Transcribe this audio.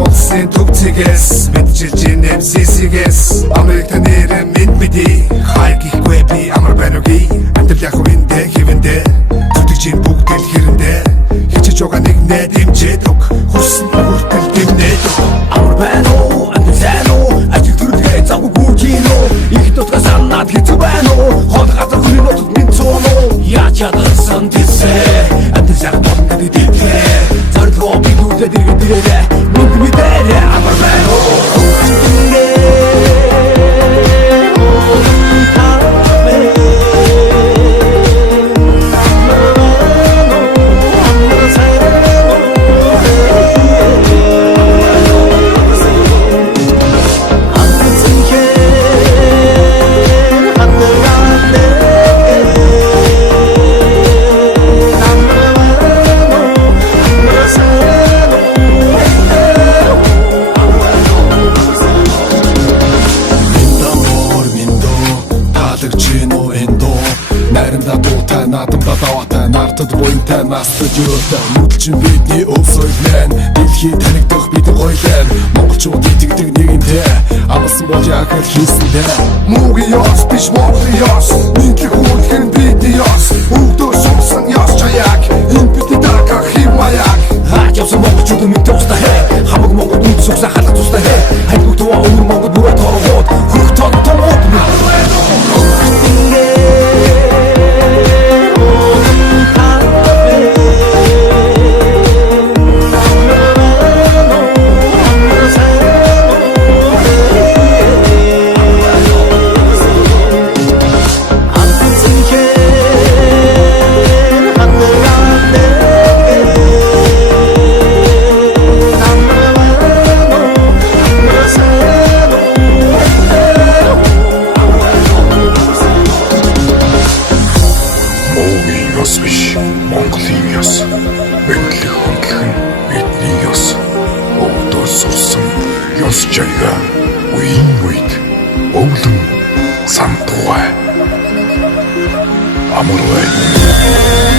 улсын төвцгээс мэдчилж инэм сисигээс Америкт нэрэн минь мэдээ хай гихгүй би амар байна үгүй амтэл яг үндэ хэвэндэ зүтгэж бүгд л хэрэндэ хичээж байгаа нэг нэ дэмжээдэг хүссэн хүртэл дэмнээдэг амар байна уу амтэл сайн уу ажил төрөлгээ завгүй гүрчинө их дотгоо санаад хэцүү байна уу хол газар хүрээ нотод минь цоно яаж ядсан тийсэ амтэл сайн бодгод дивлээ зорилгоо би нүдэд иргэдэрээ нүд мэдэрээ амар байна уу Найрамдаа дуутай, наадамдаа даваатай Нартад буянтай, настад юутай Нүдчин бидний өвсөй лэн Дэлхий танигдах бидний гоё лэн Монголчууд итгэдэг нэгэнтэй Амлсан бол яг л хийсэндэ Муугийн ёс биш Монголын ёс Нийтлэг хуулгын бидний ёс Өгдөө сумсан ёс чаяг Энэ бидний дагах хэв маяг Хаач явсан монголчууд мэдээ устаа хэ Хамаг монгол нүд суксаа халах тустай хэ Хайбуг туа өвөр монгол бүрэ торгууд Хөх тон томууд ёс биш Монголын ёс мэдлэг хөндлөх нь бидний ёс өвдөө сурсан ёс жаяга үеийн үед өвлөн сантугай амар бай